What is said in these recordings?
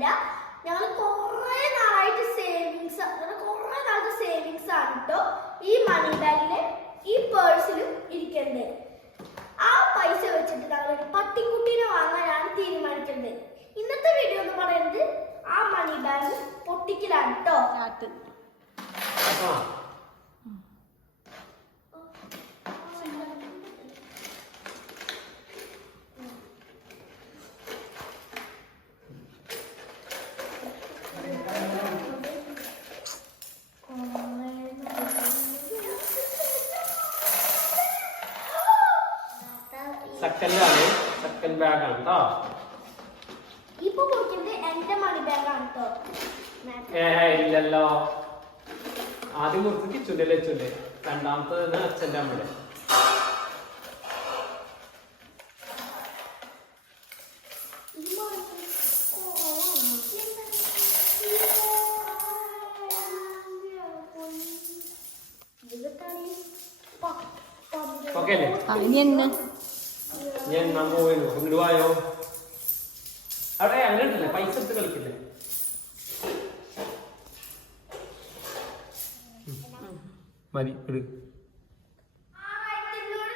ഒന്നുമല്ല ഞങ്ങൾ കുറെ നാളായിട്ട് സേവിങ്സ് അങ്ങനെ കുറെ നാളത്തെ സേവിങ്സ് ആണ് കേട്ടോ ഈ മണി ബാഗിൽ ഈ പേഴ്സിലും ഇരിക്കേണ്ടത് ആ പൈസ വെച്ചിട്ട് ഞങ്ങൾ ഒരു പട്ടിക്കുട്ടീനെ വാങ്ങാനാണ് തീരുമാനിക്കേണ്ടത് ഇന്നത്തെ വീഡിയോ എന്ന് പറയുന്നത് ആ മണി ബാഗ് പൊട്ടിക്കലാണ് കേട്ടോ സെക്കൻഡാണ് സെക്കൻഡ് ബാഗാണ് കേട്ടോ ഇപ്പൊ പൊട്ടിക്കുന്നത് എന്റെ മണി ബാഗാണ് കേട്ടോ ഏ ഇല്ലല്ലോ. ആദ്യം മുറിച്ച് കിച്ചുന്റെ ലച്ചുന്റെ രണ്ടാമത്തത് അച്ഛന്റെ അമ്മയുടെ. ഓക്കെ അല്ലേ? ഞാൻ നമ്മ പോയോ അവിടെ അങ്ങനെ ഉണ്ടല്ലേ പൈസ എടുത്ത് കളിക്കില്ലേ? മതി ഇട്. ആറായിരത്തിനൂറ്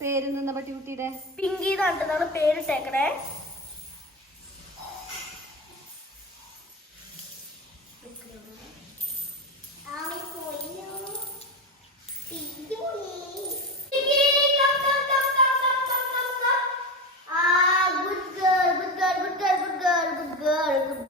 പേര് നിന്ന പട്ടി കുട്ടിയുടെ? പിങ്കി എന്നാണ് പേരിട്ടേക്കണേ?